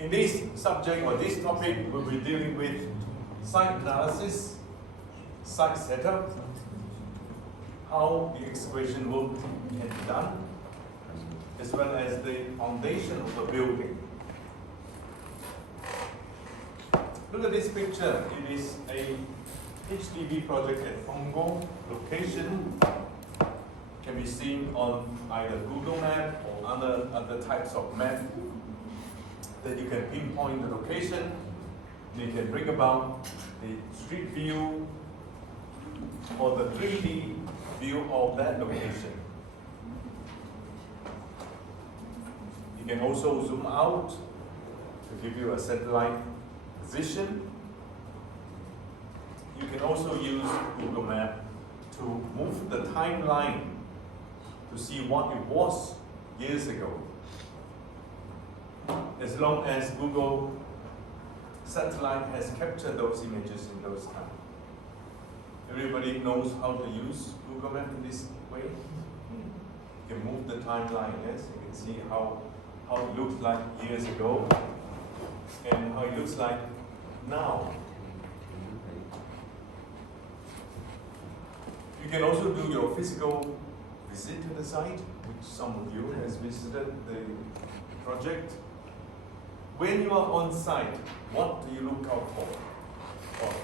In this subject or this topic, we'll be dealing with site analysis, site setup, how the excavation work can be done, as well as the foundation of the building. Look at this picture. It is a HDB project at Punggol. Location can be seen on either Google Map or other types of map that you can pinpoint the location. You can bring about the street view or the 3D view of that location. You can also zoom out to give you a satellite position. You can also use Google Map to move the timeline to see what it was years ago. As long as Google satellite has captured those images in those times. Everybody knows how to use Google Map in this way. You can move the timeline, yes? You can see how it looked like years ago and how it looks like now. You can also do your physical visit to the site, which some of you has visited the project. When you are on site, what do you look out for? Well,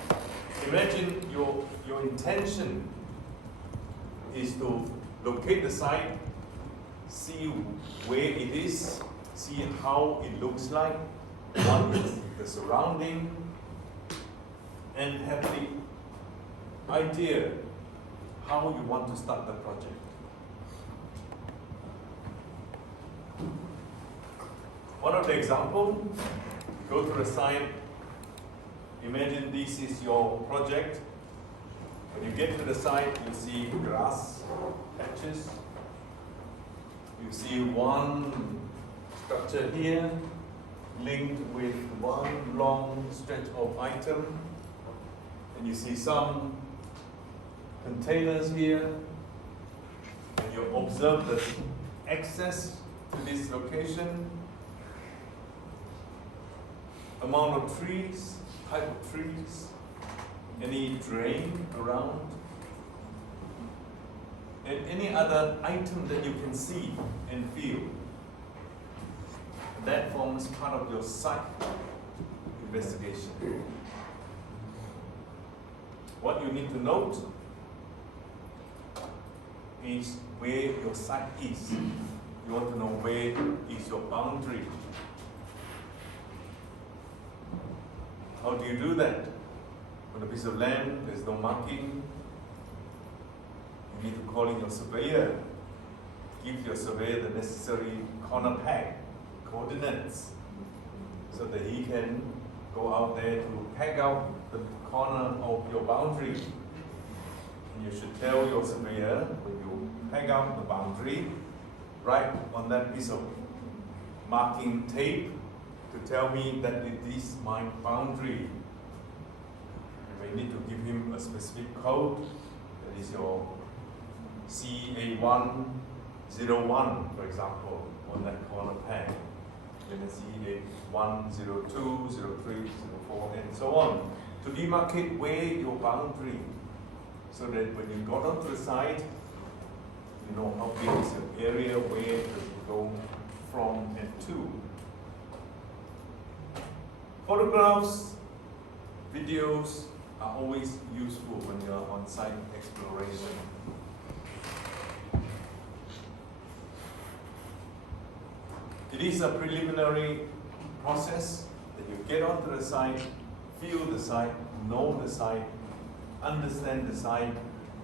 imagine your intention is to locate the site, see where it is, see how it looks like, what is the surrounding, and have the idea how you want to start the project. One of the examples, go to the site, imagine this is your project. When you get to the site, you see grass patches. You see one structure here, linked with one long stretch of item. And you see some containers here. And you observe the access to this location. Amount of trees, type of trees, any drain around, and any other item that you can see and feel. That forms part of your site investigation. What you need to note is where your site is. You want to know where is your boundary. How do you do that? On a piece of land, there's no marking. You need to call in your surveyor. Give your surveyor the necessary corner peg, coordinates, so that he can go out there to peg out the corner of your boundary. And you should tell your surveyor, when you peg out the boundary, write on that piece of marking tape, to tell me that it is my boundary. You may need to give him a specific code, that is your CA101, for example, on that corner peg. Then CA1, 02, 03, 04, and so on, to demarcate where your boundary, so that when you got onto the site, you know how big is the area, where to go from and to. Photographs, videos are always useful when you are on site exploration. It is a preliminary process that you get onto the site, feel the site, know the site, understand the site,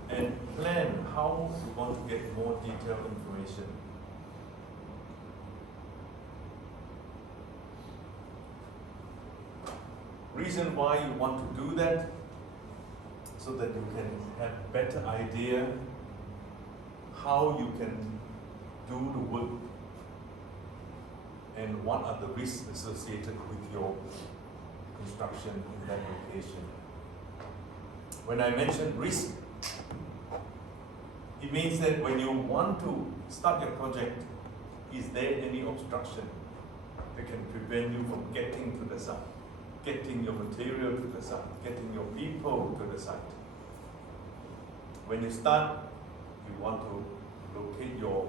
and plan how you want to get more detailed information. Reason why you want to do that, so that you can have better idea how you can do the work and what are the risks associated with your construction in that location. When I mention risk, it means that when you want to start your project, is there any obstruction? that can prevent you from getting to the site, getting your material to the site, getting your people to the site. When you start, you want to locate your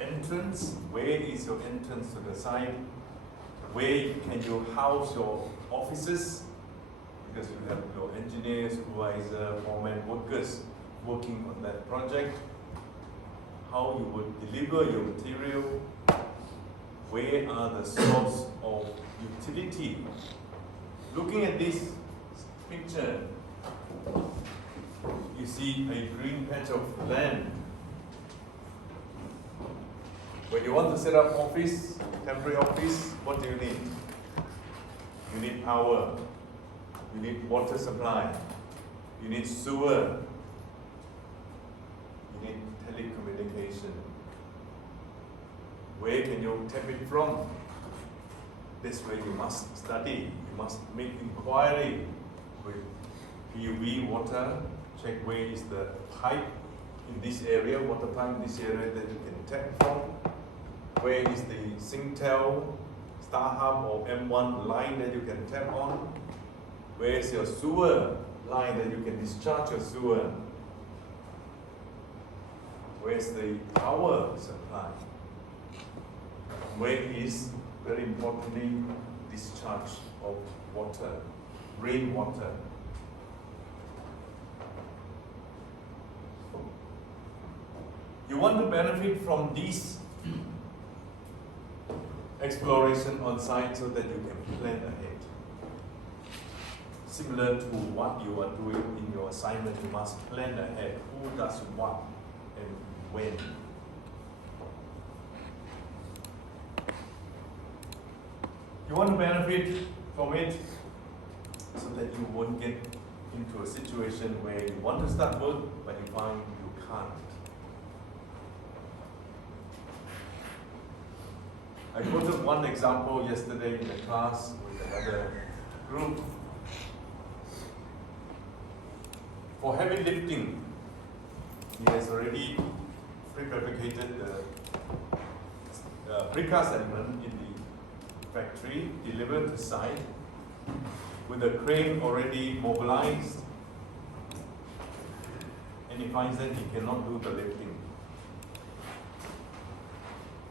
entrance. Where is your entrance to the site? Where can you house your offices? Because you have your engineer, supervisor, foreman, workers working on that project. How you would deliver your material. Where are the source of utility? Looking at this picture, you see a green patch of land. When you want to set up office, temporary office, what do you need? You need power, you need water supply, you need sewer, you need telecommunication. Where can you tap it from? This way you must study, you must make inquiry with PUV water, check where is the pipe in this area, water pipe in this area that you can tap from. Where is the Singtel, StarHub or M1 line that you can tap on? Where is your sewer line that you can discharge your sewer? Where is the power supply? Where is, very importantly, discharge of water, rainwater? You want to benefit from these exploration on site so that you can plan ahead. Similar to what you are doing in your assignment, you must plan ahead. Who does what and when. You want to benefit from it so that you won't get into a situation where you want to start work but you find you can't. I quoted one example yesterday in the class with another group. For heavy lifting, he has already prefabricated the precast element in the factory, delivered to site, with the crane already mobilized, and he finds that he cannot do the lifting.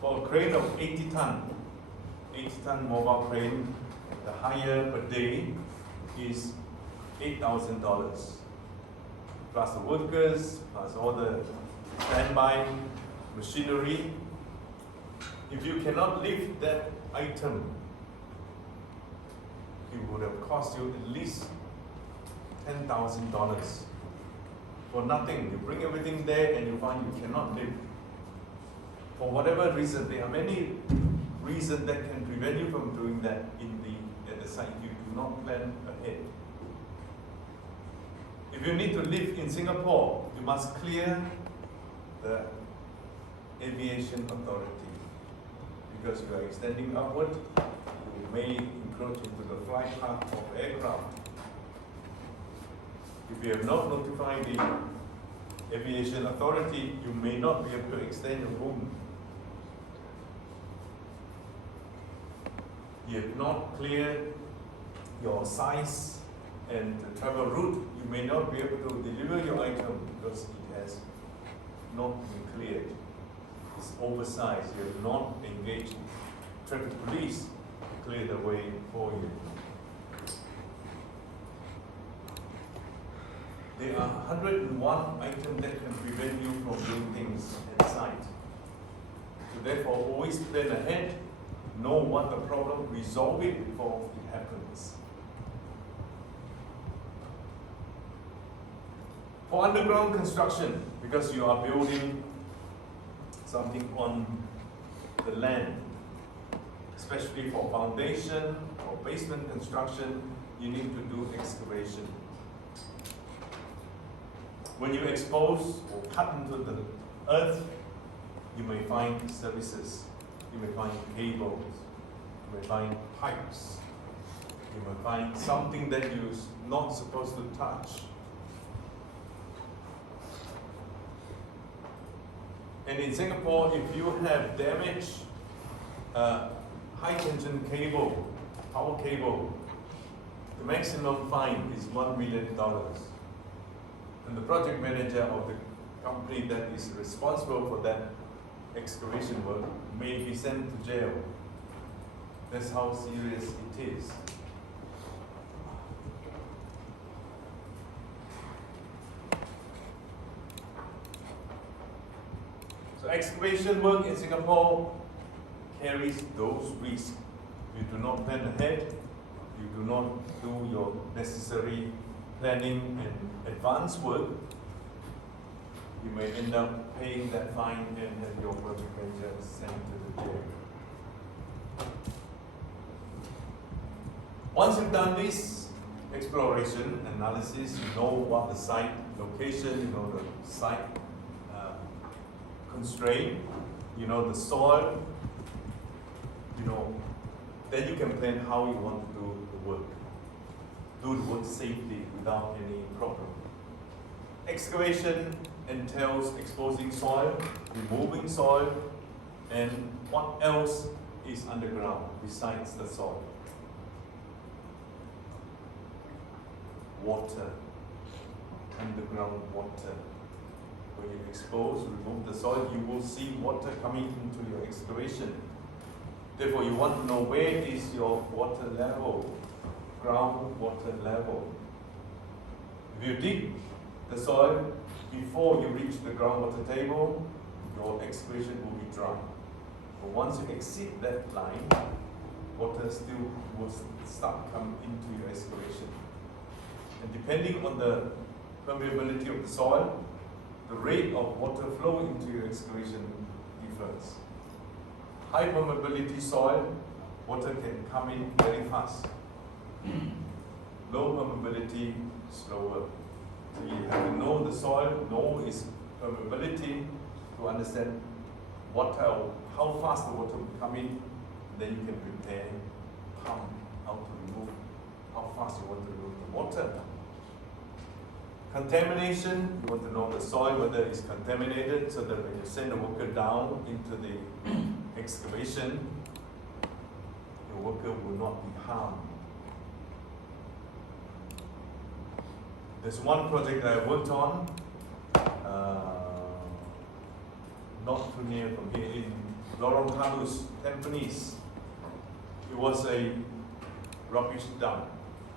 For a crane of 80 ton mobile crane, the hire per day is $8,000. Plus the workers, plus all the standby machinery. If you cannot lift that item, it would have cost you at least $10,000 for nothing. You bring everything there and you find you cannot lift. For whatever reason, there are many reasons that can prevent you from doing that at the site. You do not plan ahead. If you need to live in Singapore, you must clear the aviation authority, because you are extending upward. You may encroach into the flight path of aircraft. If you have not notified the aviation authority, you may not be able to extend your boom. You have not cleared your size and the travel route, you may not be able to deliver your item because it has not been cleared. It's oversized. You have not engaged traffic police to clear the way for you. There are 101 items that can prevent you from doing things at site. So therefore, always plan ahead, know what the problem, resolve it before it happens. For underground construction, because you are building something on the land, especially for foundation or basement construction, you need to do excavation. When you expose or cut into the earth, you may find services, you may find cables, you may find pipes, you may find something that you're not supposed to touch. And in Singapore, if you have damaged high tension cable, power cable, the maximum fine is $1 million. And the project manager of the company that is responsible for that excavation work may be sent to jail. That's how serious it is. So excavation work in Singapore carries those risks. You do not plan ahead, you do not do your necessary planning and advance work, you may end up paying that fine and have your project manager sent to the jail. Once you've done this exploration analysis, you know what the site location, you know the site constraint, you know the soil, you know, then you can plan how you want to do the work. Do the work safely without any problem. Excavation entails exposing soil, removing soil, and what else is underground besides the soil? Water, underground water. When you expose, remove the soil, you will see water coming into your excavation. Therefore, you want to know where is your water level, groundwater level. If you dig the soil before you reach the groundwater table, your excavation will be dry. But once you exceed that line, water still will start coming into your excavation. And depending on the permeability of the soil, the rate of water flow into your excavation differs. High permeability soil, water can come in very fast. Low permeability, slower. So you have to know the soil, know its permeability to understand how fast the water will come in. Then you can prepare how to remove, how fast you want to remove the water. Contamination, you want to know the soil, whether it's contaminated, so that when you send the worker down into the excavation, your worker will not be harmed. There's one project that I worked on, not too near from here, in Lorong Halus, Tampines. It was a rubbish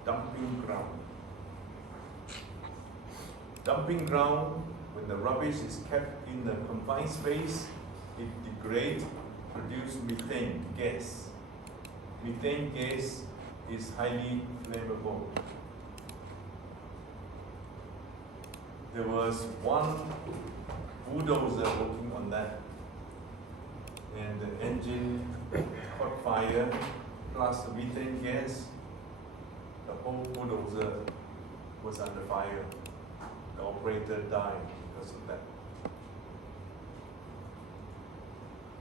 dumping ground. Dumping ground, when the rubbish is kept in the confined space, it degrades, produces methane gas. Methane gas is highly flammable. There was one bulldozer working on that, and the engine caught fire, plus the methane gas. The whole bulldozer was under fire. The operator died because of that.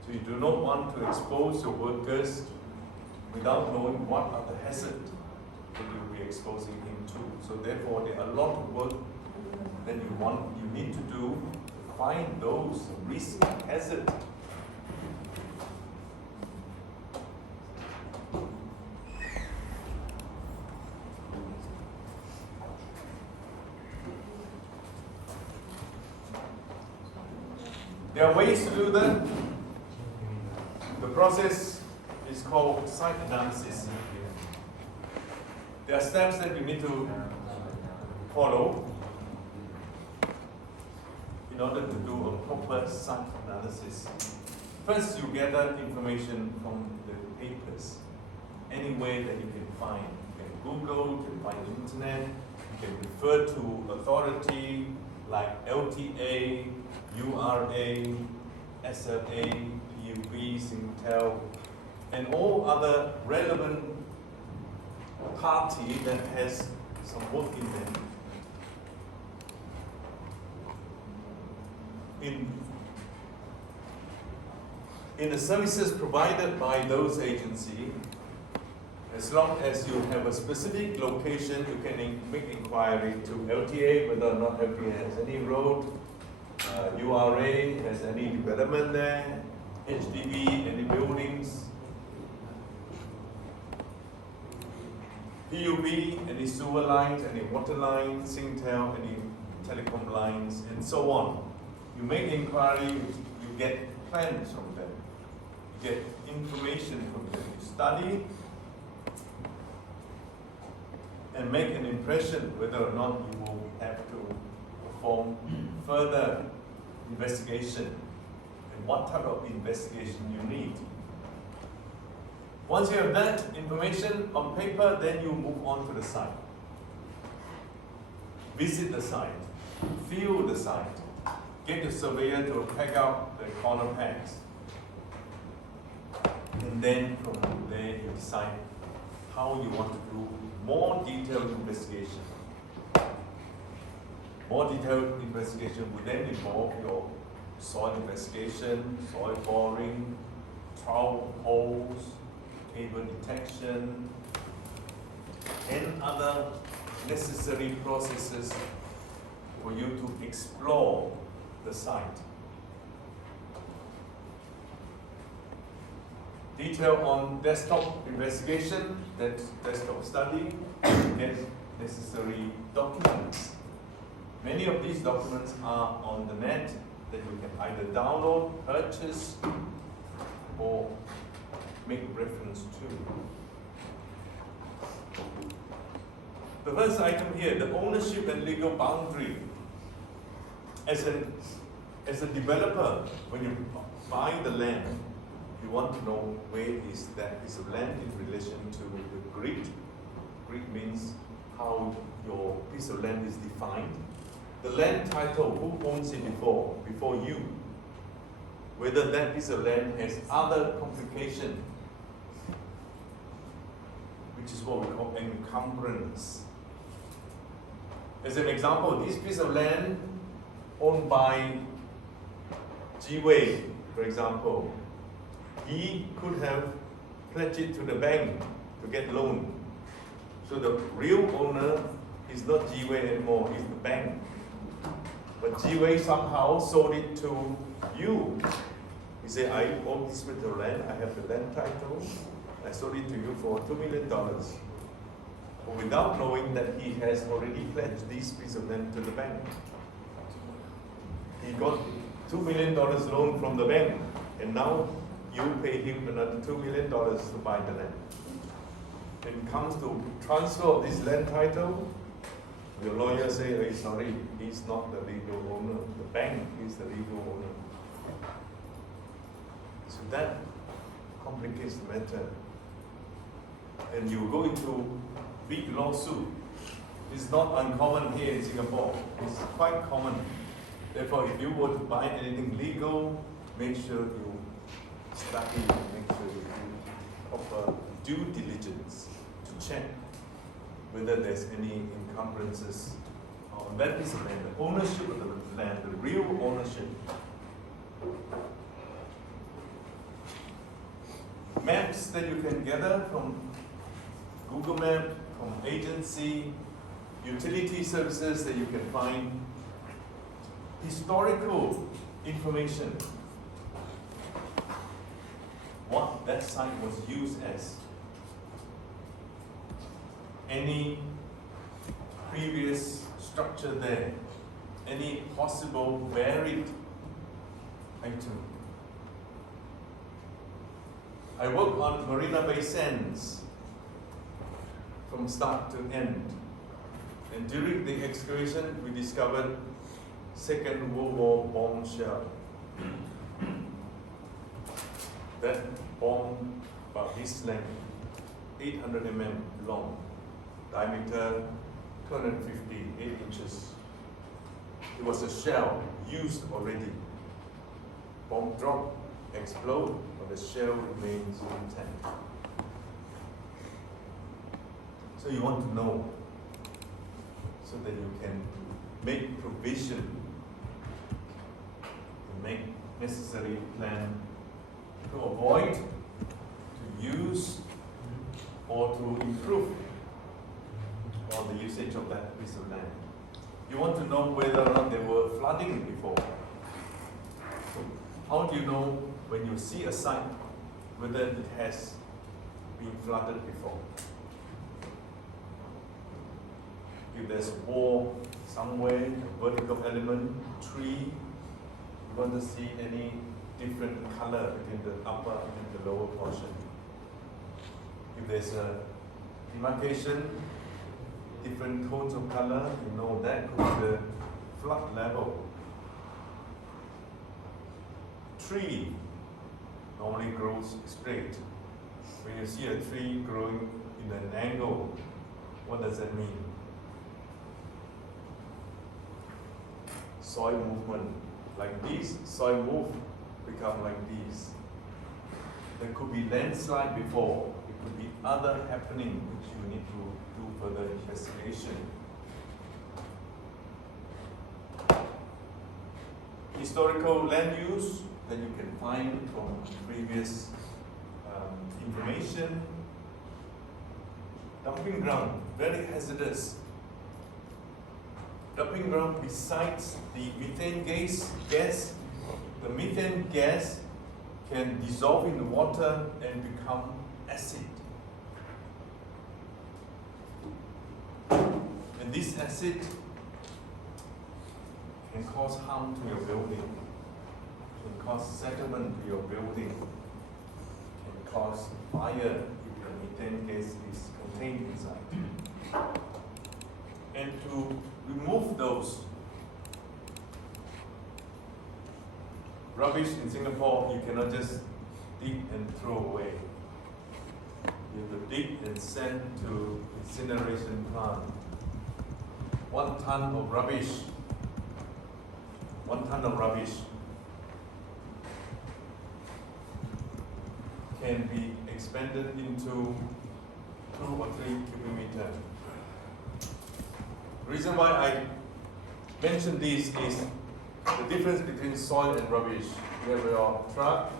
So you do not want to expose your workers without knowing what are the hazards that you'll be exposing him to. So therefore, there are a lot of work that you need to do to find those risk hazards. There are ways to do that. The process is called site analysis. There are steps that you need to follow in order to do a proper site analysis. First, you gather information from the papers, any way that you can find. You can Google, you can find the internet, you can refer to authority like LTA, URA, SLA, PUB, Singtel, and all other relevant party that has some work in them. In the services provided by those agencies, as long as you have a specific location, you can make inquiry to LTA whether or not LTA has any road, URA has any development there, HDB, any buildings, PUB, any sewer lines, any water lines, Singtel, any telecom lines, and so on. You make inquiry, you get plans from them, you get information from them, you study and make an impression whether or not you will have to perform further investigation and what type of investigation you need. Once you have that information on paper, then you move on to the site. Visit the site, feel the site, get the surveyor to peg out the corner pegs. And then from there you decide how you want to do more detailed investigation. More detailed investigation would then involve your soil investigation, soil boring, trowel holes, cable detection, and other necessary processes for you to explore the site. Detail on desktop investigation, that's desktop study, and necessary documents. Many of these documents are on the net that you can either download, purchase, or make reference to. The first item here, the ownership and legal boundary. As a developer, when you buy the land, you want to know where is that piece of land in relation to the grid. Grid means how your piece of land is defined. The land title, who owns it before you. Whether that piece of land has other complication, which is what we call encumbrance. As an example, this piece of land owned by Ji Wei, for example, he could have pledged it to the bank to get loan. So the real owner is not Ji Wei anymore, it's the bank. But Ji Wei somehow sold it to you. He said, I own this bit of land, I have the land title, I sold it to you for $2 million. But without knowing that he has already pledged this piece of land to the bank. He got $2 million loan from the bank, and now you pay him another $2 million to buy the land. When it comes to transfer of this land title, the lawyer say, hey, sorry, he's not the legal owner. The bank is the legal owner. So that complicates the matter. And you go into big lawsuit. It's not uncommon here in Singapore. It's quite common. Therefore, if you were to buy anything legal, make sure you study, make sure you do proper due diligence to check whether there's any encumbrances on that piece of land, the ownership of the land, the real ownership. Maps that you can gather from Google Map, from agency, utility services that you can find, historical information, what that site was used as, any previous structure there, any possible buried item. I work on Marina Bay Sands from start to end. And during the excavation, we discovered Second World War bomb shell. That bomb about this length, 800 mm long, diameter 258 inches. It was a shell used already. Bomb drop, explode, but the shell remains intact. So you want to know so that you can make provision, make necessary plan to avoid, to use, or to improve on the usage of that piece of land. You want to know whether or not there were flooding before. So how do you know when you see a site whether it has been flooded before? If there's a wall somewhere, a vertical element, tree, you want to see any different color between the upper and the lower portion. If there's a demarcation, different tones of color, you know that could be the flood level. Tree normally grows straight. When you see a tree growing in an angle, what does that mean? Soil movement. Like this, soil move, become like this. There could be landslide before. It could be other happening which you need to do further investigation. Historical land use that you can find from previous information. Dumping ground, very hazardous. Dumping ground, besides the methane gas, the methane gas can dissolve in the water and become acid. And this acid can cause harm to your building, can cause settlement to your building, can cause fire if the methane gas is contained inside. And to remove those rubbish in Singapore, you cannot just dig and throw away. You have to dig and send to incineration plant. 1 ton of rubbish, 1 ton of rubbish can be expanded into 2 or 3 cubic meters. The reason why I mention this is the difference between soil and rubbish. You have your truck,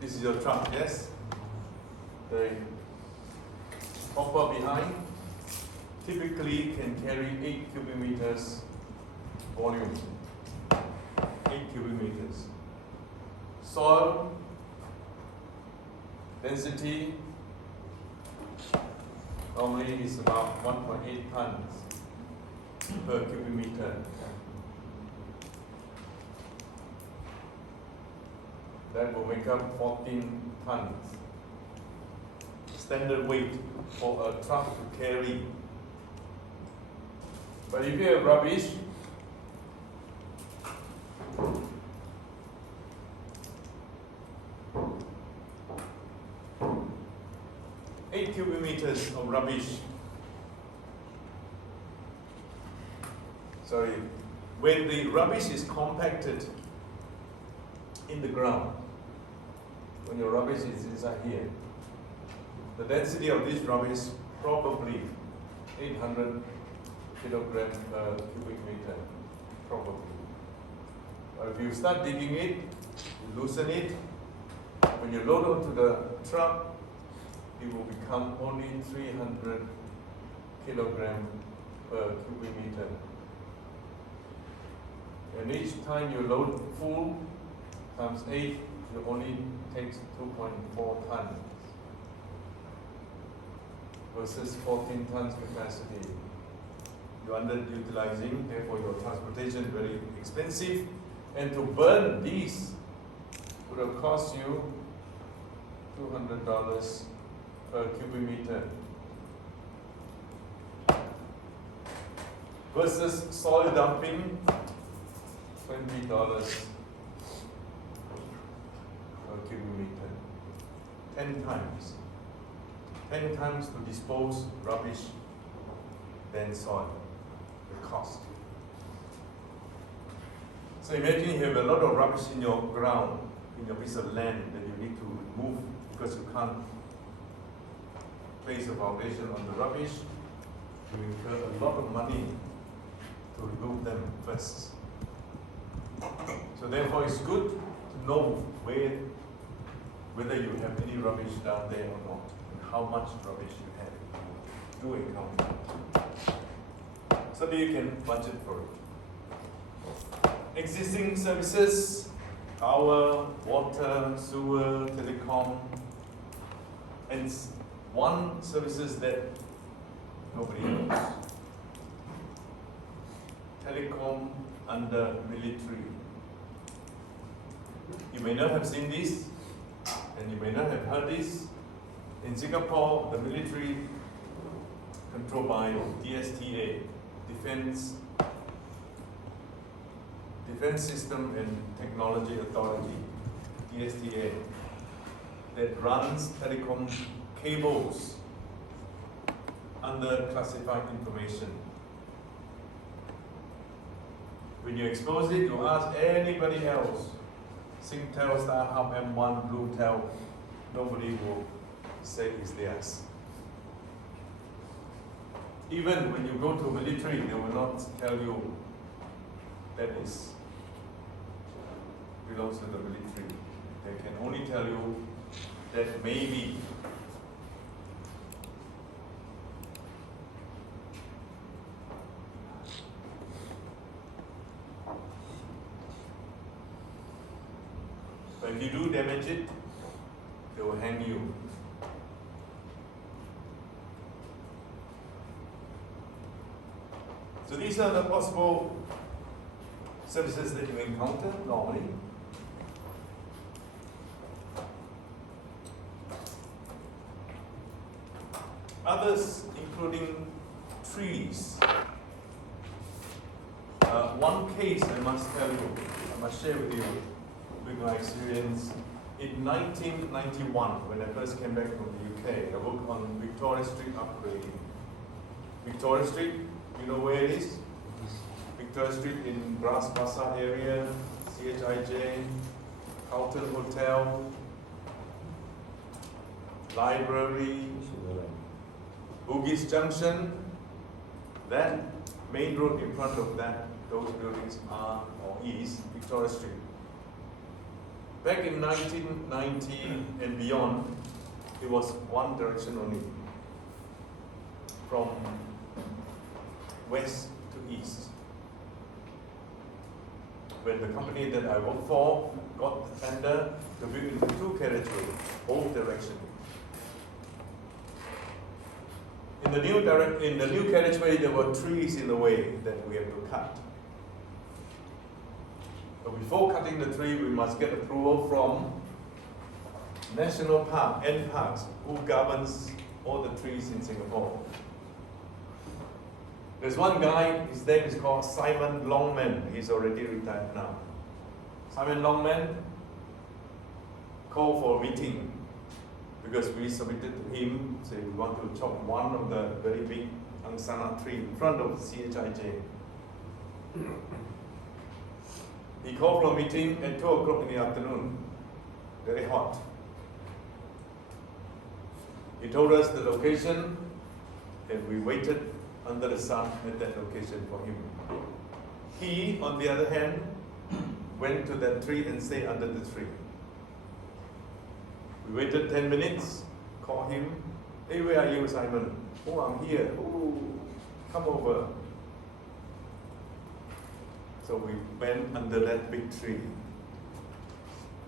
this is your truck, yes? The hopper behind typically can carry 8 cubic meters volume. 8 cubic meters. Soil density normally is about 1.8 tons per cubic meter. That will make up 14 tons. Standard weight for a truck to carry. But if you have rubbish, cubic meters of rubbish. Sorry, when the rubbish is compacted in the ground, when your rubbish is inside here, the density of this rubbish probably 800 kilograms per cubic meter, probably. But if you start digging it, you loosen it, when you load onto the truck, it will become only 300 kilograms per cubic meter. And each time you load full, times 8, you only take 2.4 tons versus 14 tons capacity. You're underutilizing, therefore your transportation is very expensive. And to burn these would have cost you $200 per cubic meter. Versus soil dumping, $20 per cubic meter. 10 times. 10 times to dispose rubbish than soil, the cost. So imagine you have a lot of rubbish in your ground, in your piece of land that you need to remove because you can't place a foundation on the rubbish. You incur a lot of money to remove them first. So therefore it's good to know whether you have any rubbish down there or not, and how much rubbish you have. Do a count. So that you can budget for it. Existing services, power, water, sewer, telecom, and one services that nobody knows. Telecom under military. You may not have seen this, and you may not have heard this. In Singapore, the military controlled by DSTA, Defense System and Technology Authority, DSTA, that runs telecom cables under classified information. When you expose it, you ask anybody else, Singtel, StarHub, M1, Bluetel, nobody will say it's theirs. Even when you go to military, they will not tell you that is belongs to the military. They can only tell you that maybe but if you do damage it, they will hang you. So these are the possible services that you encounter normally. Others, including trees. One case I must tell you, I must share with you, with my experience. In 1991, when I first came back from the UK, I worked on Victoria Street upgrading. Victoria Street, you know where it is? Victoria Street in Bras Basah area, CHIJ, Carlton Hotel, library, Bugis Junction. That main road in front of that, those buildings are or is Victoria Street. Back in 1990 and beyond, it was one direction only, from west to east. When the company that I worked for got the tender to build into two carriageway, both directions. In the new carriageway, there were trees in the way that we have to cut. But before cutting the tree, we must get approval from National Park, NParks, who governs all the trees in Singapore. There's one guy, his name is called Simon Longman. He's already retired now. Simon Longman called for a meeting because we submitted to him, say we want to chop one of the very big angsana tree in front of CHIJ. He called for a meeting at 2 o'clock in the afternoon, very hot. He told us the location, and we waited under the sun at that location for him. He, on the other hand, went to that tree and stayed under the tree. We waited 10 minutes, called him. Hey, where are you, Simon? Oh, I'm here. Oh, come over. So we went under that big tree.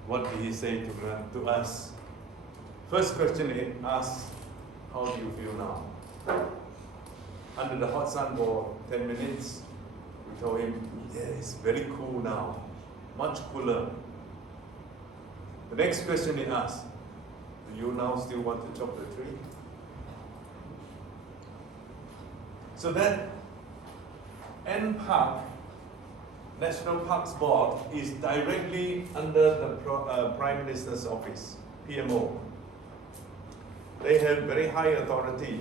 What did he say to us? First question he asked, how do you feel now? Under the hot sun for 10 minutes, we told him, yeah, it's very cool now, much cooler. The next question he asked, do you now still want to chop the tree? So that NPark, National Parks Board, is directly under the Prime Minister's office, PMO. They have very high authority.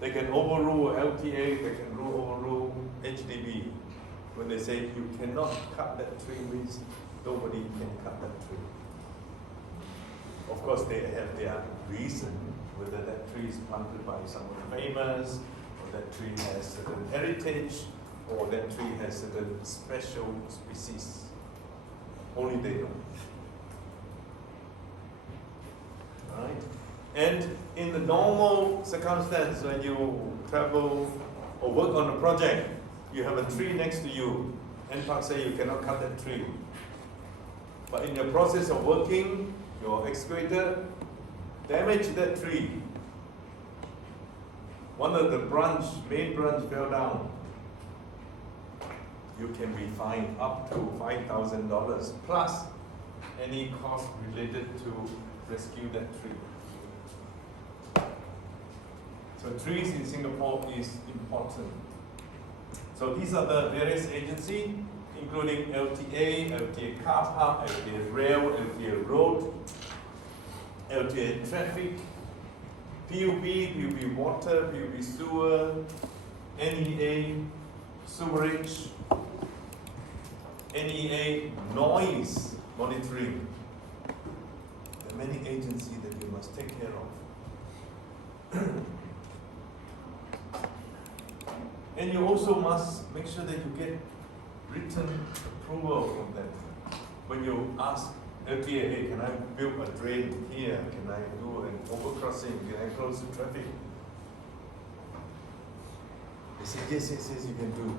They can overrule LTA, they can overrule HDB. When they say you cannot cut that tree, means nobody can cut that tree. Of course, they have their reason, whether that tree is planted by someone famous, or that tree has certain heritage, or that tree has certain special species. Only they know. Right? And in the normal circumstance, when you travel or work on a project, you have a tree next to you. NParks say you cannot cut that tree. But in your process of working, your excavator damaged that tree. one of the main branch fell down, you can be fined up to $5,000 plus any cost related to rescue that tree. So trees in Singapore is important. So these are the various agencies, including LTA, LTA car park, LTA rail, LTA road, LTA traffic, PUB, PUB water, PUB sewer, NEA, sewerage, NEA noise monitoring. There are many agencies that you must take care of. And you also must make sure that you get written approval from them. When you ask LTA, hey, can I build a drain here? Can I do an overcrossing? Can I close the traffic? They say, yes, you can do.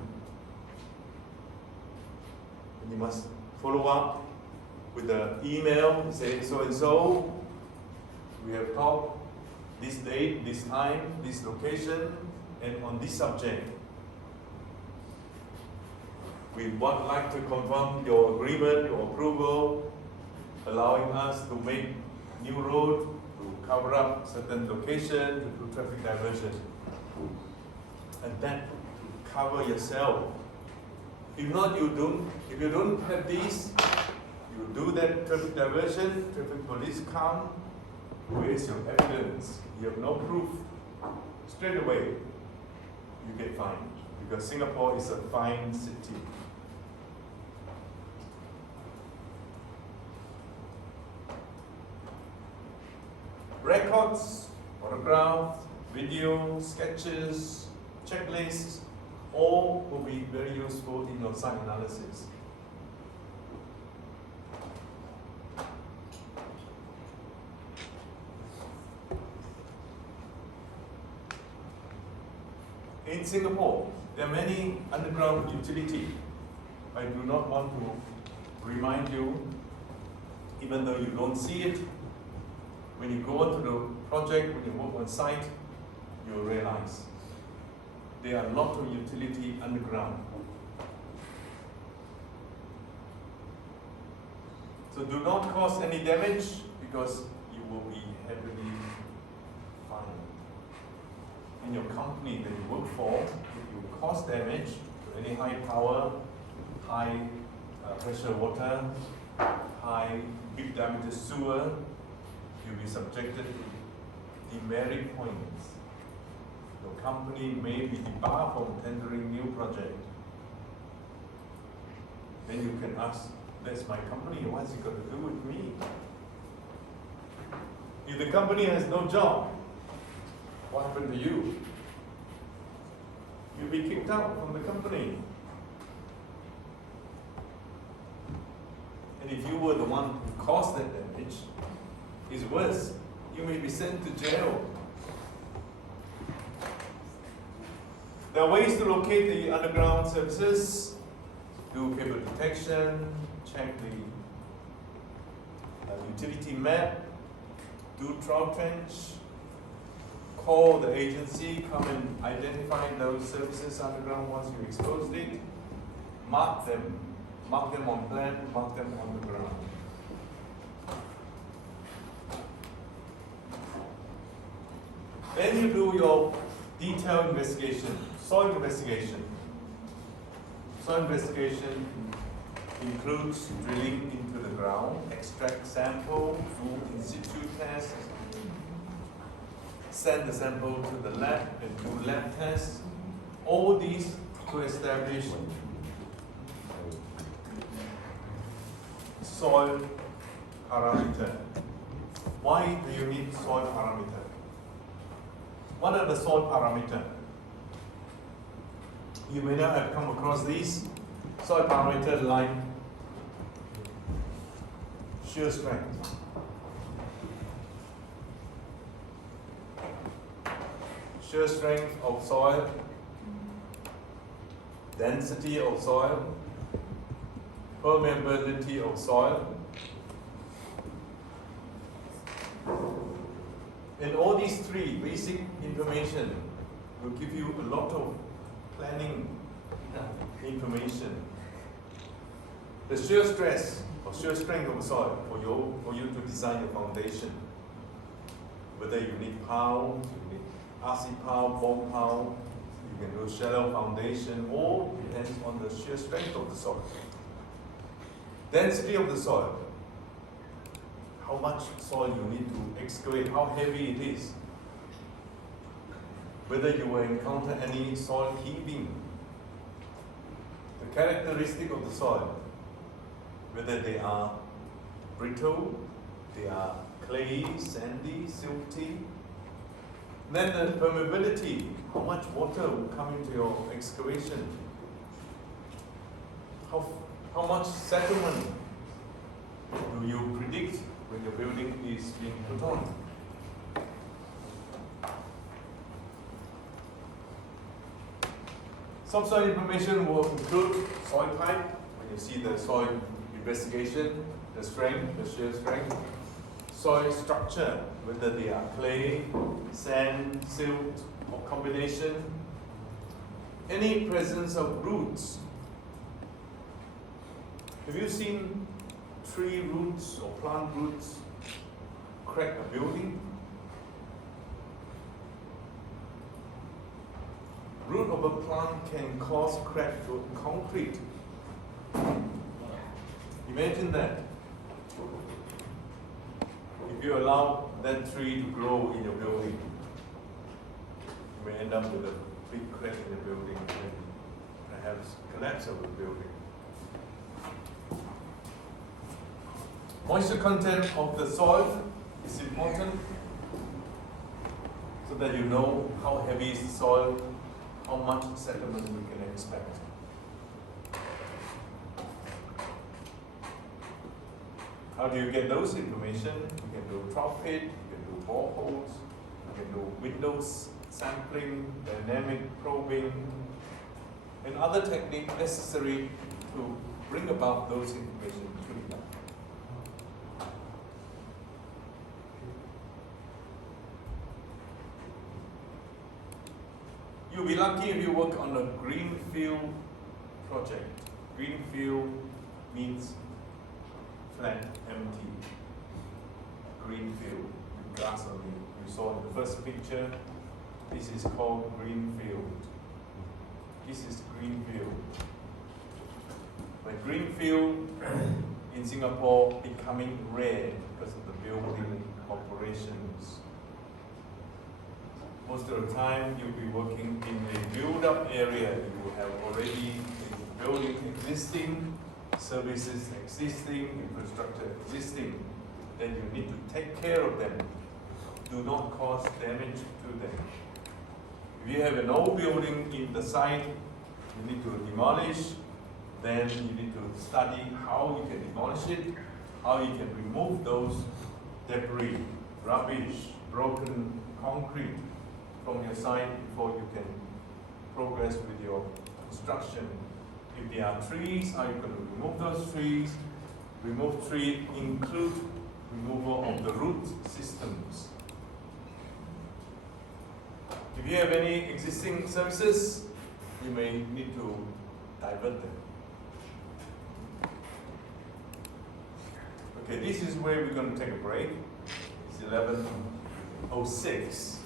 And you must follow up with the email, say so and so, we have talked this date, this time, this location, and on this subject. We would like to confirm your agreement, your approval, allowing us to make new road, to cover up certain location, to do traffic diversion. And then to cover yourself. If not, if you don't have these, you do that traffic diversion, traffic police come, where's your evidence? You have no proof. Straight away, you get fined. Because Singapore is a fine city. Records, photographs, video, sketches, checklists, all will be very useful in your site analysis. In Singapore, there are many underground utilities. I do not want to remind you, even though you don't see it, when you go onto the project, when you work on site, you'll realize there are a lot of utility underground. So do not cause any damage because you will be heavily fined. In your company that you work for, if you cause damage to any high power, high pressure water, high big diameter sewer, you'll be subjected to demerit points. Your company may be debarred from tendering new project. Then you can ask, that's my company, what's it got to do with me? If the company has no job, what happened to you? You'll be kicked out from the company. And if you were the one who caused that damage, it's worse. You may be sent to jail. There are ways to locate the underground services, do cable detection, check the utility map, do trout trench, call the agency, come and identify those services underground once you exposed it, mark them on plan, mark them on the ground. Then you do your detailed investigation, soil investigation. Soil investigation includes drilling into the ground, extract sample, do in situ tests, send the sample to the lab and do lab tests. All these to establish soil parameter. Why do you need soil parameter? What are the soil parameters? You may not have come across these. Soil parameter like shear strength, shear strength of soil, density of soil, permeability of soil. And all these three basic information will give you a lot of planning information. The shear stress or shear strength of the soil for you to design your foundation. Whether you need pound, you need RC pound, bomb pound, you can do shallow foundation, all depends on the shear strength of the soil. Density of the soil. How much soil you need to excavate, how heavy it is. Whether you will encounter any soil heaving. The characteristic of the soil, whether they are brittle, they are clayey, sandy, silty. Then the permeability, how much water will come into your excavation. How much settlement do you predict when the building is being put on? Subsoil information will include soil type, when you see the soil investigation, the strength, the shear strength, soil structure, whether they are clay, sand, silt, or combination, any presence of roots. Have you seen tree roots or plant roots crack a building? Root of a plant can cause crack to concrete. Imagine that. If you allow that tree to grow in your building, you may end up with a big crack in the building and perhaps collapse of the building. Moisture content of the soil is important so that you know how heavy is the soil, how much settlement you can expect. How do you get those information? You can do trough pit, you can do boreholes, you can do windows sampling, dynamic probing, and other techniques necessary to bring about those information to you. You'll be lucky if you work on a greenfield project. Greenfield means flat, empty. Greenfield, with grass on it. You saw in the first picture, this is called greenfield. This is greenfield. But greenfield in Singapore becoming rare because of the building operations. Most of the time, you'll be working in a build-up area. You have already a building existing, services existing, infrastructure existing. Then you need to take care of them. Do not cause damage to them. If you have an old building in the site, you need to demolish. Then you need to study how you can demolish it, how you can remove those debris, rubbish, broken concrete from your site before you can progress with your construction. If there are trees, how are you going to remove those trees? Remove tree include removal of the root systems. If you have any existing services, you may need to divert them. Okay, this is where we're going to take a break. It's 11:06.